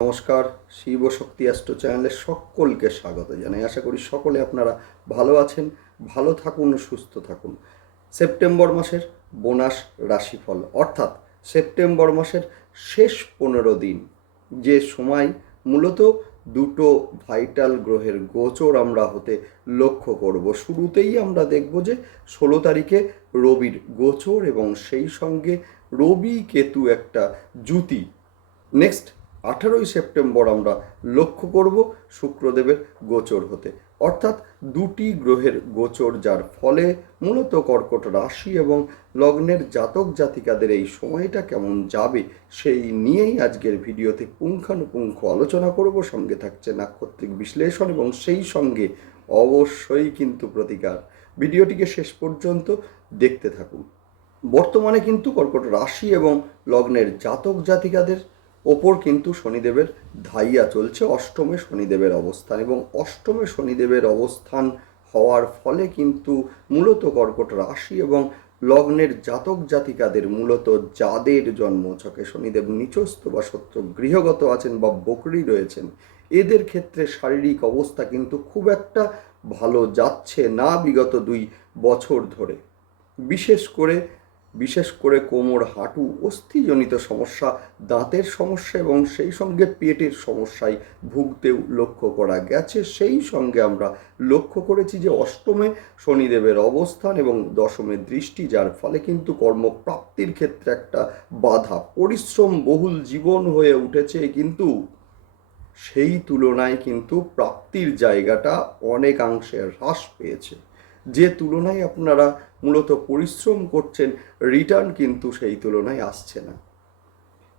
নমস্কার, শিব শক্তি অ্যাস্ট্রো চ্যানেলে সকলকে স্বাগত জানাই। আশা করি সকলে আপনারা ভালো আছেন, ভালো থাকুন, সুস্থ থাকুন। সেপ্টেম্বর মাসের বোনাস রাশিফল, অর্থাৎ সেপ্টেম্বর মাসের শেষ পনেরো দিন, যে সময় মূলত দুটো ভাইটাল গ্রহের গোচর আমরা হতে লক্ষ্য করব। শুরুতেই আমরা দেখব যে ষোলো তারিখে রবির গোচর এবং সেই সঙ্গে রবি কেতু একটা জুতি নেক্সট আঠারোই সেপ্টেম্বর আমরা লক্ষ্য করব শুক্রদেবের গোচর হতে। অর্থাৎ দুটি গ্রহের গোচর যার ফলে মূলত কর্কট রাশি এবং লগ্নের জাতক জাতিকাদের এই সময়টা কেমন যাবে সেই নিয়েই আজকের ভিডিওতে পুঙ্খানুপুঙ্খ আলোচনা করব। সঙ্গে থাকছে নাক্ষত্রিক বিশ্লেষণ এবং সেই সঙ্গে অবশ্যই কিন্তু প্রতিকার। ভিডিওটিকে শেষ পর্যন্ত দেখতে থাকুন। বর্তমানে কিন্তু কর্কট রাশি এবং লগ্নের জাতক জাতিকাদের ওপর কিন্তু শনিদেবের ধাইয়া চলছে। অষ্টমে শনিদেবের অবস্থান এবং অষ্টমে শনিদেবের অবস্থান হওয়ার ফলে কিন্তু মূলত কর্কট রাশি এবং লগ্নের জাতক জাতিকাদের মূলত যাদের জন্ম ছকে শনিদেব নিচস্থ বা সত্য গৃহগত আছেন বা বকরি রয়েছেন, এদের ক্ষেত্রে শারীরিক অবস্থা কিন্তু খুব একটা ভালো যাচ্ছে না বিগত দুই বছর ধরে। বিশেষ করে বিশেষ করে কোমর, হাঁটু, অস্থিজনিত সমস্যা, দাঁতের সমস্যা এবং সেই সঙ্গে পেটের সমস্যায় ভুগতেও লক্ষ্য করা গেছে। সেই সঙ্গে আমরা লক্ষ্য করেছি যে অষ্টমে শনিদেবের অবস্থান এবং দশমে দৃষ্টি, যার ফলে কিন্তু কর্মপ্রাপ্তির ক্ষেত্রে একটা বাধা। পরিশ্রম বহুল জীবন হয়ে উঠেছে, কিন্তু সেই তুলনায় কিন্তু প্রাপ্তির জায়গাটা অনেকাংশে হ্রাস পেয়েছে। যে তুলনায় আপনারা মূলত পরিশ্রম করছেন রিটার্ন কিন্তু সেই তুলনায় আসছে না।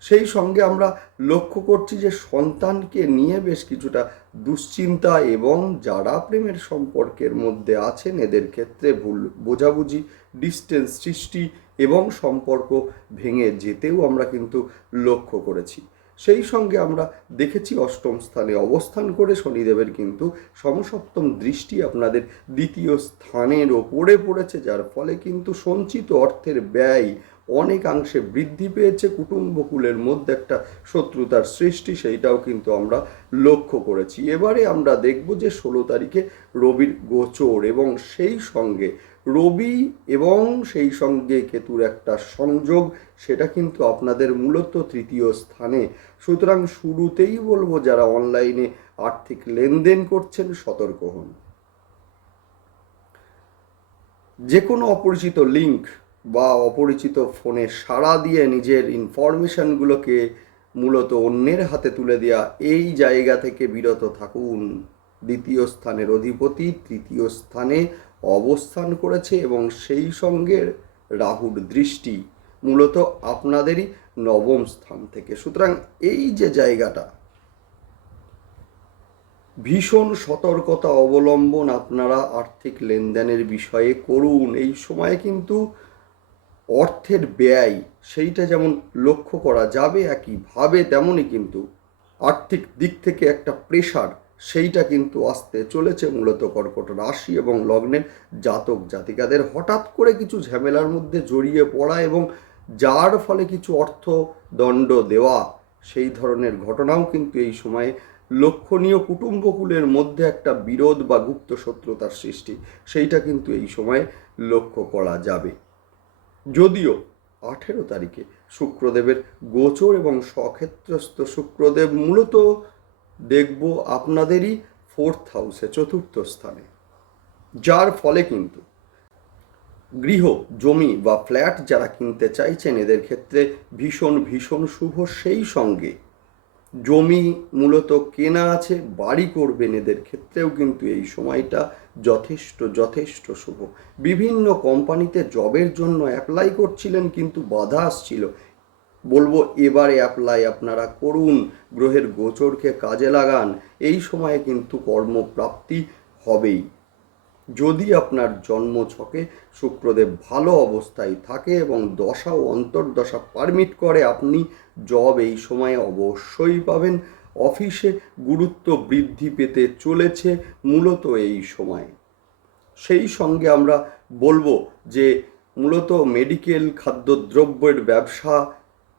সেই সঙ্গে আমরা লক্ষ্য করছি যে সন্তানকে নিয়ে বেশ কিছুটা দুশ্চিন্তা এবং যারা প্রেমের সম্পর্কের মধ্যে আছেন, এদের ক্ষেত্রে ভুল বোঝাবুঝি ডিস্টেন্স সৃষ্টি এবং সম্পর্ক ভেঙে যেতেও আমরা কিন্তু লক্ষ্য করেছি। সেই সঙ্গে আমরা দেখেছি অষ্টম স্থানে অবস্থান করে শনিদেবের কিন্তু সমসপ্তম দৃষ্টি আপনাদের দ্বিতীয় স্থানের ওপরে পড়েছে, যার ফলে কিন্তু সঞ্চিত অর্থের ব্যয় অনেকাংশে বৃদ্ধি পেয়েছে। কুটুম্বকুলের মধ্যে একটা শত্রুতার সৃষ্টি, সেইটাও কিন্তু আমরা লক্ষ্য করেছি। এবারে আমরা দেখব যে ষোলো তারিখে রবির গোচর এবং সেই সঙ্গে রবি এবং সেই সঙ্গে কেতুর একটা সংযোগ, সেটা কিন্তু আপনাদের মূলত তৃতীয় স্থানে। সুতরাং শুরুতেই বলব, যারা অনলাইনে আর্থিক লেনদেন করছেন, সতর্ক হন। যে কোনো অপরিচিত লিঙ্ক বা অপরিচিত ফোনে সাড়া দিয়ে নিজের ইনফরমেশনগুলোকে মূলত অন্যের হাতে তুলে দেওয়া এই জায়গা থেকে বিরত থাকুন। দ্বিতীয় স্থানের অধিপতি তৃতীয় স্থানে অবস্থান করেছে এবং সেই সঙ্গে রাহুর দৃষ্টি মূলত আপনাদেরই নবম স্থান থেকে। সুতরাং এই যে জায়গাটা, ভীষণ সতর্কতা অবলম্বন আপনারা আর্থিক লেনদেনের বিষয়ে করুন। এই সময়ে কিন্তু অর্থের ব্যয় সেইটা যেমন লক্ষ্য করা যাবে একইভাবে তেমনই কিন্তু আর্থিক দিক থেকে একটা প্রেশার সেইটা কিন্তু আসতে চলেছে মূলত কর্কট রাশি এবং লগ্নের জাতক জাতিকাদের। হঠাৎ করে কিছু ঝামেলার মধ্যে জড়িয়ে পড়া এবং যার ফলে কিছু অর্থ দণ্ড দেওয়া, সেই ধরনের ঘটনাও কিন্তু এই সময়ে লক্ষণীয় কুটুম্বকুলের মধ্যে একটা বিরোধ বা গুপ্ত শত্রুতার সৃষ্টি, সেইটা কিন্তু এই সময়ে লক্ষ্য করা যাবে। যদিও আঠেরো তারিখে শুক্রদেবের গোচর এবং সক্ষেত্রস্থ শুক্রদেব মূলত দেখব আপনাদেরই ফোর্থ হাউসে চতুর্থ স্থানে। যার ফলে কিন্তু গৃহ, জমি বা ফ্ল্যাট যারা কিনতে চাইছেন এদের ক্ষেত্রে ভীষণ ভীষণ শুভ। সেই সঙ্গে জমি মূলত কেনা আছে, বাড়ি করবেন এদের ক্ষেত্রেও কিন্তু এই সময়টা যথেষ্ট যথেষ্ট শুভ। বিভিন্ন কোম্পানিতে জবের জন্য অ্যাপ্লাই করছিলেন, কিন্তু বাধা আসছিল। বলব, এবারে অ্যাপ্লাই আপনারা করুন, গ্রহের গোচরকে কাজে লাগান, এই সময়ে কিন্তু কর্মপ্রাপ্তি হবেই। যদি আপনার জন্ম ছকে শুক্রদেব ভালো অবস্থায় থাকে এবং দশা ও অন্তর্দশা পারমিট করে, আপনি জব এই সময়ে অবশ্যই পাবেন। অফিসে গুরুত্ব বৃদ্ধি পেতে চলেছে মূলত এই সময়ে। সেই সঙ্গে আমরা বলব যে মূলত মেডিকেল খাদ্যদ্রব্যের ব্যবসা,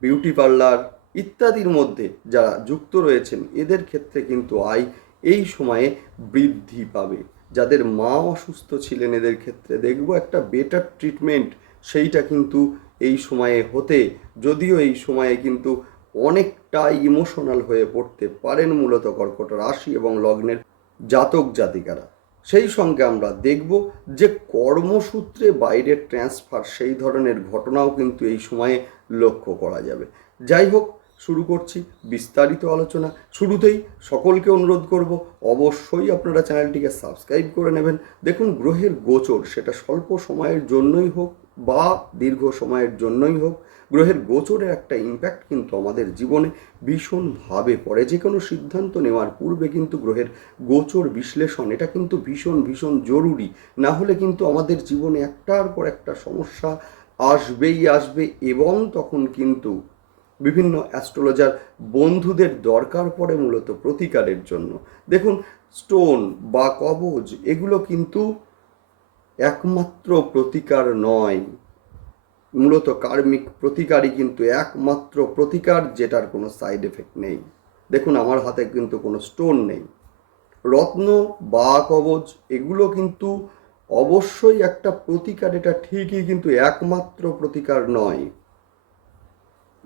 বিউটি পার্লার ইত্যাদির মধ্যে যারা যুক্ত রয়েছেন, এদের ক্ষেত্রে কিন্তু আয় এই সময়ে বৃদ্ধি পাবে। যাদের মা অসুস্থ ছিলেন, এদের ক্ষেত্রে দেখব একটা বেটার ট্রিটমেন্ট সেইটা কিন্তু এই সময়ে হতে, যদিও এই সময়ে কিন্তু অনেকটা ইমোশনাল হয়ে পড়তে পারেন মূলত কর্কট রাশি এবং লগ্নের জাতক জাতিকারা। সেই সঙ্গে আমরা দেখব যে কর্মসূত্রে বাইরে ট্রান্সফার সেই ধরনের ঘটনাও কিন্তু এই সময়ে লক্ষ্য করা যাবে। যাই হোক, শুরু করছি বিস্তারিত আলোচনা। শুরুতেই সকলকে অনুরোধ করব, অবশ্যই আপনারা চ্যানেলটিকে সাবস্ক্রাইব করে নেবেন। দেখুন, গ্রহের গোচর সেটা স্বল্প সময়ের জন্যই হোক বা দীর্ঘ সময়ের জন্যই হোক গ্রহের গোচরের একটা ইম্প্যাক্ট কিন্তু আমাদের জীবনে ভীষণভাবে পড়ে। যে কোনো সিদ্ধান্ত নেওয়ার পূর্বে কিন্তু গ্রহের গোচর বিশ্লেষণ, এটা কিন্তু ভীষণ ভীষণ জরুরি। না হলে কিন্তু আমাদের জীবনে একটার পর একটা সমস্যা আসবেই, আসবে এবং তখন কিন্তু বিভিন্ন অ্যাস্ট্রোলজার বন্ধুদের দরকার পড়ে মূলত প্রতিকারের জন্য। দেখুন স্টোন বা কবজ, এগুলো কিন্তু একমাত্র প্রতিকার নয়। মূলত কার্মিক প্রতিকারই কিন্তু একমাত্র প্রতিকার যেটার কোনো সাইড এফেক্ট নেই। দেখুন, আমার হাতে কিন্তু কোনো স্টোন নেই। রত্ন, বা কবচ এগুলো কিন্তু অবশ্যই একটা প্রতিকার, এটা ঠিকই কিন্তু একমাত্র প্রতিকার নয়।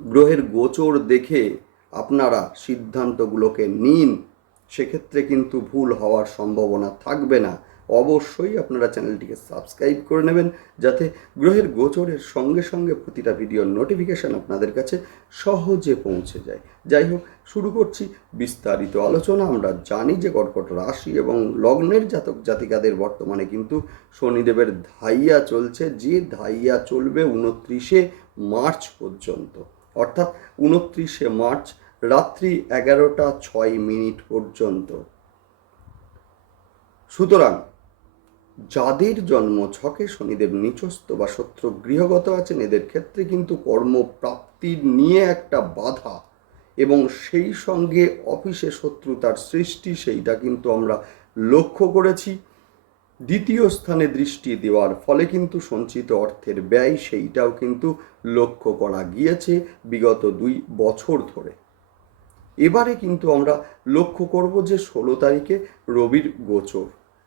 গ্রহের গোচর দেখে আপনারা সিদ্ধান্তগুলোকে নিন, সেক্ষেত্রে কিন্তু ভুল হওয়ার সম্ভাবনা থাকবে না। অবশ্যই আপনারা চ্যানেলটিকে সাবস্ক্রাইব করে নেবেন যাতে গ্রহের গোচরের সঙ্গে সঙ্গে প্রতিটা ভিডিওর নোটিফিকেশান আপনাদের কাছে সহজে পৌঁছে যায়। যাই হোক, শুরু করছি বিস্তারিত আলোচনা। আমরা জানি যে কর্কট রাশি এবং লগ্নের জাতক জাতিকাদের বর্তমানে কিন্তু শনিদেবের ধাইয়া চলছে, যে ধাইয়া চলবে উনত্রিশে মার্চ পর্যন্ত। অর্থাৎ উনত্রিশে মার্চ রাত্রি এগারোটা ছয় মিনিট পর্যন্ত। সুতরাং যাদের জন্ম ছকে শনিদেব নিচস্থ বা শত্রু গৃহগত আছেন, এদের ক্ষেত্রে কিন্তু কর্মপ্রাপ্তির নিয়ে একটা বাধা এবং সেই সঙ্গে অফিসে শত্রুতার সৃষ্টি, সেইটা কিন্তু আমরা লক্ষ্য করেছি। দ্বিতীয় স্থানে দৃষ্টি দেওয়ার ফলে কিন্তু সঞ্চিত অর্থের ব্যয়, সেইটাও কিন্তু লক্ষ্য করা গিয়েছে বিগত দুই বছর ধরে। এবারে কিন্তু আমরা লক্ষ্য করব যে ষোলো তারিখে রবির গোচর।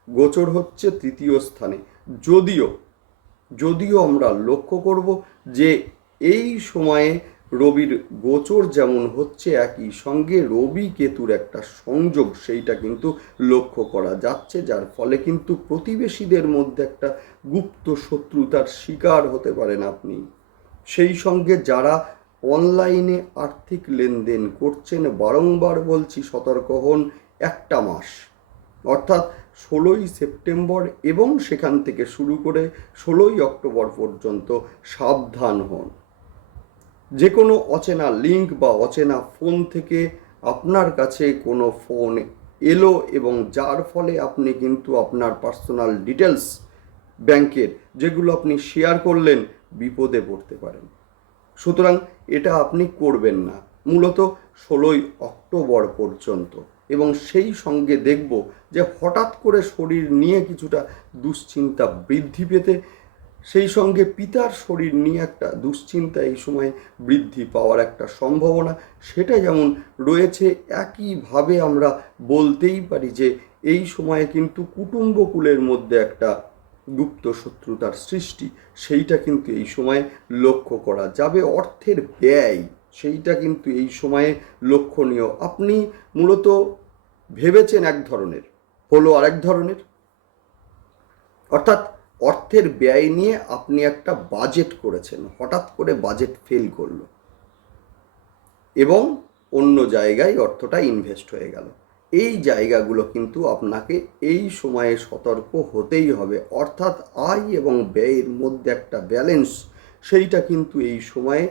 গোচর হচ্ছে তৃতীয় স্থানে। যদিও যদিও আমরা লক্ষ্য করব যে এই সময়ে রবির গোচর যেমন হচ্ছে, একই সঙ্গে রবি কেতুর একটা সংযোগ সেইটা কিন্তু লক্ষ্য করা যাচ্ছে, যার ফলে কিন্তু প্রতিবেশীদের মধ্যে একটা গুপ্ত শত্রুতার শিকার হতে পারেন আপনি। সেই সঙ্গে যারা অনলাইনে আর্থিক লেনদেন করছেন, বারংবার বলছি সতর্ক হন, একটা মাস। অর্থাৎ ষোলোই সেপ্টেম্বর এবং সেখান থেকে শুরু করে ষোলোই অক্টোবর পর্যন্ত সাবধান হন। যে কোনো অচেনা লিঙ্ক বা অচেনা ফোন থেকে আপনার কাছে কোনো ফোন এলো এবং যার ফলে আপনি কিন্তু আপনার পার্সোনাল ডিটেলস ব্যাংকের যেগুলো আপনি শেয়ার করলেন বিপদে পড়তে পারেন। সুতরাং এটা আপনি করবেন না। মূলত ষোলোই অক্টোবর পর্যন্ত। এবং সেই সঙ্গে দেখব যে হঠাৎ করে শরীর নিয়ে কিছুটা দুশ্চিন্তা বৃদ্ধি পেতে, সেই সঙ্গে পিতার শরীর নিয়ে একটা দুশ্চিন্তা এই সময় বৃদ্ধি পাওয়ার একটা সম্ভাবনা, সেটা যেমন রয়েছে, একইভাবে আমরা বলতেই পারি যে এই সময়ে কিন্তু কুটুম্বকুলের মধ্যে একটা গুপ্ত শত্রুতার সৃষ্টি, সেইটা কিন্তু এই সময়ে লক্ষ্য করা যাবে। অর্থের ব্যয় সেইটা কিন্তু এই সময়ে লক্ষণীয়। আপনি মূলত ভেবেছেন এক ধরনের, হলো আরেক ধরনের। অর্থাৎ অর্থের ব্যয় নিয়ে আপনি একটা বাজেট করেছেন, হঠাৎ করে বাজেট ফেল করল। এবং অন্য জায়গায় অর্থটা ইনভেস্ট হয়ে গেল। এই জায়গাগুলো কিন্তু আপনাকে এই সময়ে সতর্ক হতেই হবে। অর্থাৎ আয় এবং ব্যয়ের মধ্যে একটা ব্যালেন্স সেইটা কিন্তু এই সময়ে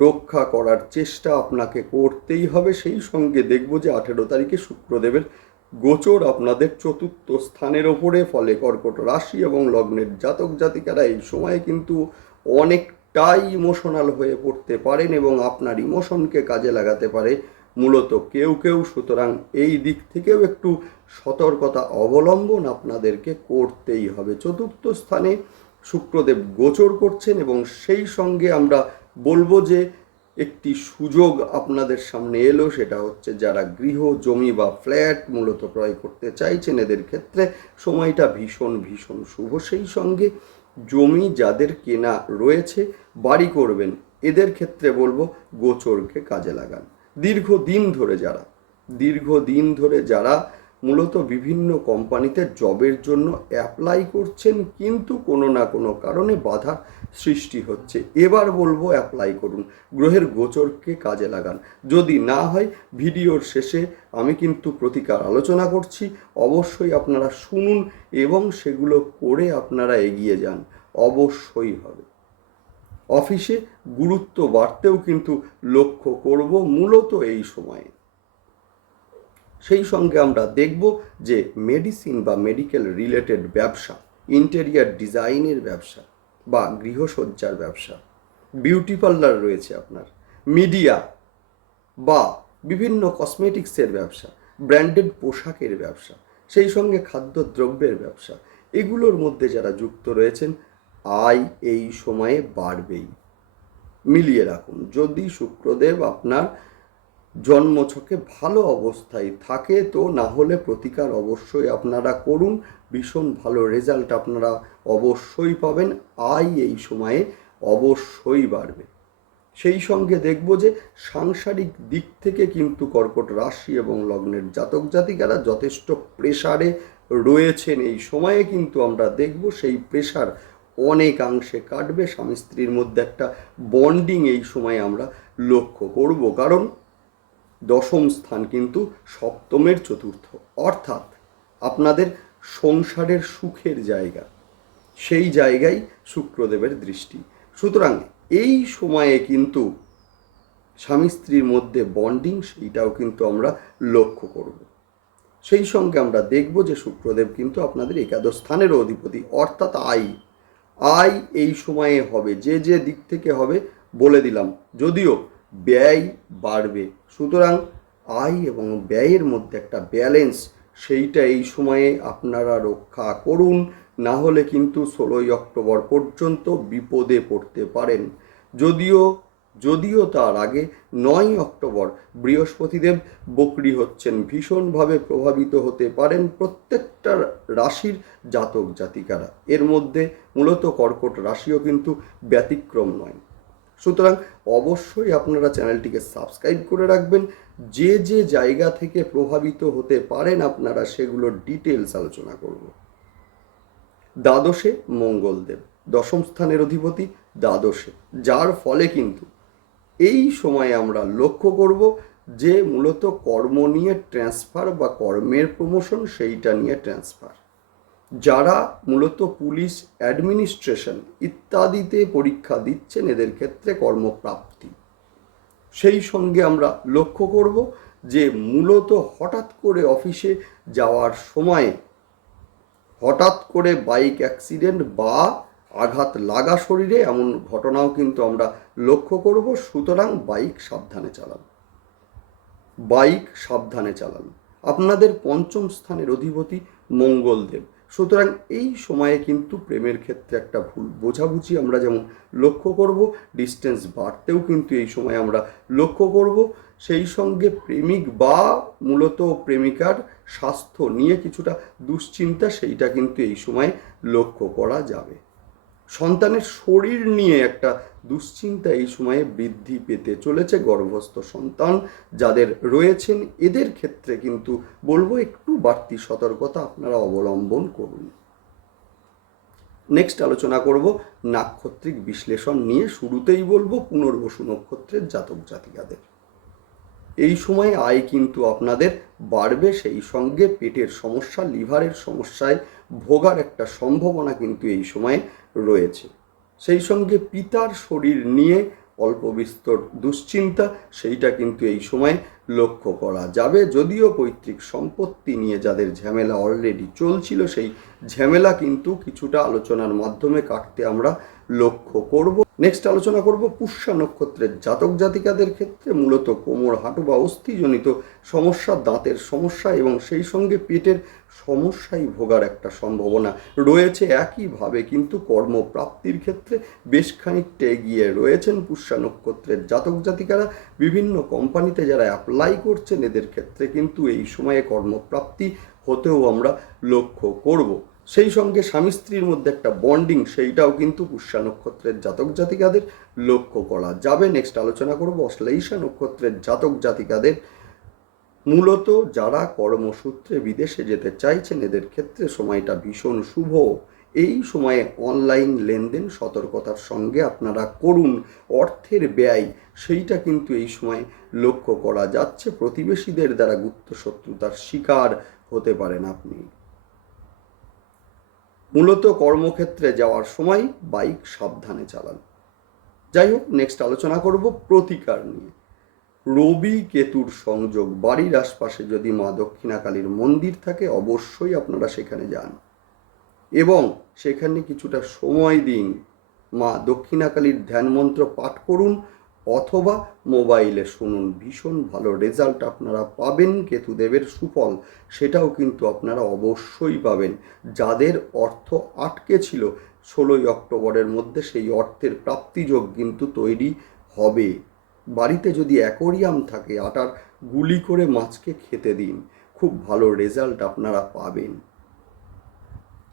রক্ষা করার চেষ্টা আপনাকে করতেই হবে। সেই সঙ্গে দেখব যে আঠেরো তারিখে শুক্রদেবের গোচর আপনাদের চতুর্থ স্থানের ওপরে। ফলে কর্কট রাশি এবং লগ্নের জাতক জাতিকারা এই সময়ে কিন্তু অনেকটাই ইমোশনাল হয়ে পড়তে পারেন এবং আপনার ইমোশনকে কাজে লাগাতে পারে মূলত কেউ কেউ। সুতরাং এই দিক থেকেও একটু সতর্কতা অবলম্বন আপনাদেরকে করতেই হবে। চতুর্থ স্থানে শুক্রদেব গোচর করছেন এবং সেই সঙ্গে আমরা বলব যে একটি সুযোগ আপনাদের সামনে এলো, সেটা হচ্ছে যারা গৃহ, জমি বা ফ্ল্যাট মূলত ক্রয় করতে চাইছেন, এদের ক্ষেত্রে সময়টা ভীষণ ভীষণ শুভ। সেই সঙ্গে জমি যাদের কেনা রয়েছে, বাড়ি করবেন, এদের ক্ষেত্রে বলব গোচরকে কাজে লাগান। দীর্ঘদিন ধরে যারা, দীর্ঘদিন ধরে যারা মূলত বিভিন্ন কোম্পানিতে জবের জন্য অ্যাপ্লাই করছেন, কিন্তু কোনো না কোনো কারণে বাধা সৃষ্টি হচ্ছে। এবার বলব অ্যাপ্লাই করুন। গ্রহের গোচরকে কাজে লাগান। যদি না হয়, ভিডিওর শেষে আমি কিন্তু প্রতিকার আলোচনা করছি। অবশ্যই আপনারা শুনুন এবং সেগুলো করে আপনারা এগিয়ে যান। অবশ্যই হবে। অফিসে গুরুত্ব বাড়তেও কিন্তু লক্ষ্য করব মূলত এই সময়ে। সেই সঙ্গে আমরা দেখব যে মেডিসিন বা মেডিকেল রিলেটেড ব্যবসা ইন্টেরিয়ার ডিজাইনের ব্যবসা বা গৃহসজ্জার ব্যবসা বিউটি পার্লার রয়েছে আপনার মিডিয়া বা বিভিন্ন কসমেটিক্সের ব্যবসা ব্র্যান্ডেড পোশাকের ব্যবসা, সেই সঙ্গে খাদ্যদ্রব্যের ব্যবসা, এগুলোর মধ্যে যারা যুক্ত রয়েছেন, আয় এই সময়ে বাড়বেই। মিলিয়ে রাখুন, যদি শুক্রদেব আপনার জন্মছকে ভালো অবস্থায় থাকে, তো না হলে প্রতিকার অবশ্যই আপনারা করুন। ভীষণ ভালো রেজাল্ট আপনারা অবশ্যই পাবেন। আয় এই সময়ে অবশ্যই বাড়বে। সেই সঙ্গে দেখব যে সাংসারিক দিক থেকে কিন্তু কর্কট রাশি এবং লগ্নের জাতক জাতিকারা যথেষ্ট প্রেসারে রয়েছেন। এই সময়ে কিন্তু আমরা দেখব সেই প্রেসার অনেকাংশে কাটবে। স্বামী স্ত্রীর মধ্যে একটা বন্ডিং এই সময়ে আমরা লক্ষ্য করব। কারণ দশম স্থান কিন্তু সপ্তমের চতুর্থ। অর্থাৎ আপনাদের সংসারের সুখের জায়গা। সেই জায়গায় শুক্রদেবের দৃষ্টি। সুতরাং এই সময়ে কিন্তু স্বামী স্ত্রীর মধ্যে বন্ডিং সেইটাও কিন্তু আমরা লক্ষ্য করব। সেই সঙ্গে আমরা দেখব যে শুক্রদেব কিন্তু আপনাদের একাদশ স্থানেরও অধিপতি, অর্থাৎ আয় আয় এই সময়ে হবে, যে যে দিক থেকে হবে বলে দিলাম। যদিও ব্যয় বাড়বে। সুতরাং আয় এবং ব্যয়ের মধ্যে একটা ব্যালেন্স সেইটা এই সময়ে আপনারা রক্ষা করুন, না হলে কিন্তু ষোলোই অক্টোবর পর্যন্ত বিপদে পড়তে পারেন। যদিও যদিও তার আগে নয় অক্টোবর বৃহস্পতিদেব বকরি হচ্ছেন, ভীষণভাবে প্রভাবিত হতে পারেন প্রত্যেকটা রাশির জাতক জাতিকারা। এর মধ্যে মূলত কর্কট রাশিও কিন্তু ব্যতিক্রম নয়। সুতরাং অবশ্যই আপনারা চ্যানেলটিকে সাবস্ক্রাইব করে রাখবেন। যে যে জায়গা থেকে প্রভাবিত হতে পারেন, আপনারা সেগুলোর ডিটেলস আলোচনা করব। দ্বাদশে মঙ্গলদেব, দশম স্থানের অধিপতি দ্বাদশে, যার ফলে কিন্তু এই সময়ে আমরা লক্ষ্য করব যে মূলত কর্ম নিয়ে ট্রান্সফার বা কর্মের প্রমোশন সেইটা নিয়ে ট্রান্সফার যারা মূলত পুলিশ অ্যাডমিনিস্ট্রেশন ইত্যাদিতে পরীক্ষা দিচ্ছেন এদের ক্ষেত্রে কর্মপ্রাপ্তি। সেই সঙ্গে আমরা লক্ষ্য করব যে মূলত হঠাৎ করে অফিসে যাওয়ার সময়ে হঠাৎ করে বাইক অ্যাক্সিডেন্ট বা আঘাত লাগা শরীরে এমন ঘটনাও কিন্তু আমরা লক্ষ্য করব, সুতরাং বাইক সাবধানে চালান। বাইক সাবধানে চালান। আপনাদের পঞ্চম স্থানের অধিপতি মঙ্গলদেব সুতরাং এই সময়ে কিন্তু প্রেমের ক্ষেত্রে একটা ভুল বোঝাবুঝি আমরা যেমন লক্ষ্য করব ডিস্টেন্স বাড়তেও কিন্তু এই সময় আমরা লক্ষ্য করব। সেই সঙ্গে প্রেমিক বা মূলত প্রেমিকার স্বাস্থ্য নিয়ে কিছুটা দুশ্চিন্তা সেইটা কিন্তু এই সময় লক্ষ্য করা যাবে। সন্তানের শরীর নিয়ে একটা দুশ্চিন্তা এই সময়ে বৃদ্ধি পেতে চলেছে গর্ভস্থ সন্তান যাদের রয়েছেন, এদের ক্ষেত্রে কিন্তু বলব একটু বাড়তি সতর্কতা আপনারা অবলম্বন করুন। নেক্সট আলোচনা করব, নাক্ষত্রিক বিশ্লেষণ নিয়ে শুরুতেই বলব পুনর্বসু নক্ষত্রের জাতক জাতিকাদের। এই সময় আয় কিন্তু আপনাদের বাড়বে, সেই সঙ্গে পেটের সমস্যা, লিভারের সমস্যায় ভোগার একটা সম্ভাবনা কিন্তু এই সময়ে রয়েছে। সেই সঙ্গে পিতার শরীর নিয়ে অল্প বিস্তর দুশ্চিন্তা, সেইটা কিন্তু এই সময় লক্ষ্য করা যাবে। যদিও পৈতৃক সম্পত্তি নিয়ে যাদের ঝামেলা অলরেডি চলছিল, সেই ঝামেলা কিন্তু কিছুটা আলোচনার মাধ্যমে কাটতে আমরা লক্ষ্য করব। নেক্সট আলোচনা করব পুষ্যা নক্ষত্রের জাতক জাতিকাদের ক্ষেত্রে। মূলত কোমর, হাঁটু বা অস্থিজনিত সমস্যা, দাঁতের সমস্যা এবং সেই সঙ্গে পেটের সমস্যাই ভোগার একটা সম্ভাবনা রয়েছে। একইভাবে কিন্তু কর্মপ্রাপ্তির ক্ষেত্রে বেশ খানিকটা এগিয়ে রয়েছেন পুষ্যা নক্ষত্রের জাতক জাতিকারা। বিভিন্ন কোম্পানিতে যারা অ্যাপ্লাই করছেন এদের ক্ষেত্রে কিন্তু এই সময়ে কর্মপ্রাপ্তি হতেও আমরা লক্ষ্য করব। সেই সঙ্গে স্বামী স্ত্রীর মধ্যে একটা বন্ডিং, সেইটাও কিন্তু পুষ্যা নক্ষত্রের জাতক জাতিকাদের লক্ষ্য করা যাবে। নেক্সট আলোচনা করব অশ্লেষা নক্ষত্রের জাতক জাতিকাদের। মূলত যারা কর্মসূত্রে বিদেশে যেতে চাইছেন, এদের ক্ষেত্রে সময়টা ভীষণ শুভ। এই সময়ে অনলাইন লেনদেন সতর্কতার সঙ্গে আপনারা করুন। অর্থের ব্যয়, সেইটা কিন্তু এই সময় লক্ষ্য করা যাচ্ছে। প্রতিবেশীদের দ্বারা গুপ্ত শত্রুতার শিকার হতে পারেন আপনি। মূলত কর্মক্ষেত্রে যাওয়ার সময় বাইক সাবধানে চালান। যাই হোক নেক্সট আলোচনা করব প্রতিকার নিয়ে। রবি কেতুর সংযোগ, বাড়ির আশপাশে যদি মা দক্ষিণাকালীর মন্দির থাকে, অবশ্যই আপনারা সেখানে যান। এবং সেখানে কিছুটা সময় দিন। মা দক্ষিণাকালীর ধ্যান মন্ত্র পাঠ করুন অথবা মোবাইলে শুনুন। ভীষণ ভালো রেজাল্ট আপনারা পাবেন, কেতুদেবের সুফল। সেটাও কিন্তু আপনারা অবশ্যই পাবেন। যাদের অর্থ আটকে ছিল, ষোলোই অক্টোবরের মধ্যে সেই অর্থের প্রাপ্তিযোগ কিন্তু তৈরি হবে। বাড়িতে যদি অ্যাকোরিয়াম থাকে, আটার গুলি করে মাছকে খেতে দিন। খুব ভালো রেজাল্ট আপনারা পাবেন।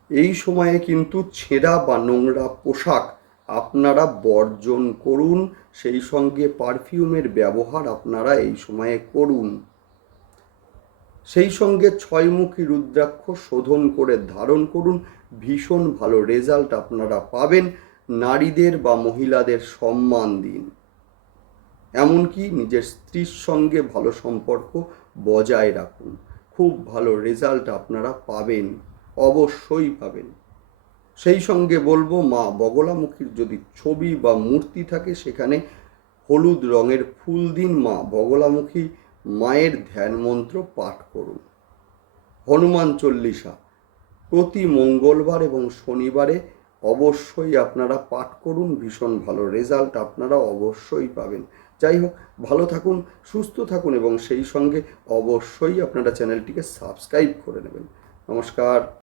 এই সময়ে কিন্তু ছেঁড়া বা নোংরা পোশাক আপনারা বর্জন করুন, সেই সঙ্গে পারফিউমের ব্যবহার আপনারা এই সময়ে করুন। সেই সঙ্গে ছয়মুখী রুদ্রাক্ষ শোধন করে ধারণ করুন, ভীষণ ভালো রেজাল্ট আপনারা পাবেন, নারীদের বা মহিলাদের সম্মান দিন। এমনকি নিজের স্ত্রীর সঙ্গে ভালো সম্পর্ক বজায় রাখুন, খুব ভালো রেজাল্ট আপনারা পাবেন। অবশ্যই পাবেন। সেই সঙ্গে বলব, মা বগলামুখীর যদি ছবি বা মূর্তি থাকে, সেখানে হলুদ রঙের ফুল দিন মা বগলামুখী মায়ের ধ্যান মন্ত্র পাঠ করুন। হনুমান চল্লিশা, প্রতি মঙ্গলবার এবং শনিবারে অবশ্যই আপনারা পাঠ করুন, ভীষণ ভালো রেজাল্ট আপনারা অবশ্যই পাবেন। যাই হোক, ভালো থাকুন, সুস্থ থাকুন এবং সেই সঙ্গে অবশ্যই আপনারা চ্যানেলটিকে সাবস্ক্রাইব করে নেবেন। নমস্কার।